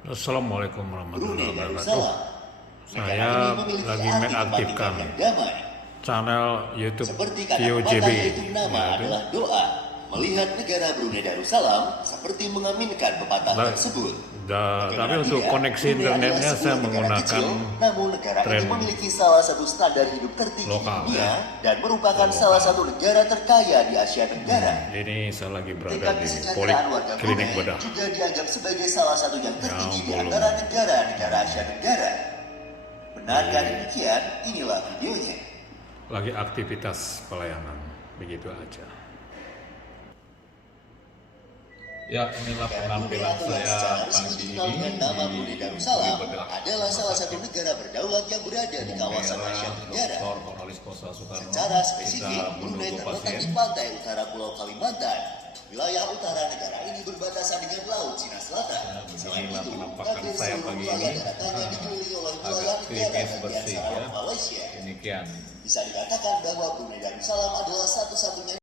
Assalamualaikum warahmatullahi Brunei wabarakatuh. Darussalam. Negara Saya ini memiliki lagi arti mengaktifkan kebangkitan yang damai. channel YouTube Seperti kata VOJB, pepatah yaitu nama yaitu adalah doa. Melihat negara Brunei Darussalam seperti mengaminkan pepatah tersebut. tapi Bagaimana untuk tidak, koneksi Brunei internetnya adalah saya sebuah negara menggunakan kecil, namun negara tren ini memiliki salah satu standar hidup tertinggi lokal, di dunia ya. dan merupakan Lokal. salah satu negara terkaya di Asia Tenggara. Ini saya lagi berada Tingkat di kesejahteraan warga Poliklinik Brunei Bedah. juga dianggap sebagai salah satu yang tertinggi di belum. antara negara-negara Asia Tenggara. Benarkah demikian? Inilah videonya. Lagi aktivitas pelayanan, begitu aja. Ya, inilah penampilan saya pagi ini nama Brunei Darussalam di Bedah. adalah salah satu negara berdaulat yang berada di kawasan Asia Tenggara. Dr. Honoris Causa Soekarno. Secara spesifik, Kita Brunei menunggu terletak di pasien. pantai utara Pulau Kalimantan. Wilayah utara negara ini berbatasan dengan Laut Cina Selatan. Selain beginilah itu, penampakan hampir saya seluruh pagi wilayah ini. daratannya dikelilingi oleh wilayah Agak negara tipis bagian bersih, Sarawak ya. Malaysia. Demikian. Bisa dikatakan bahwa Brunei Darussalam adalah satu-satunya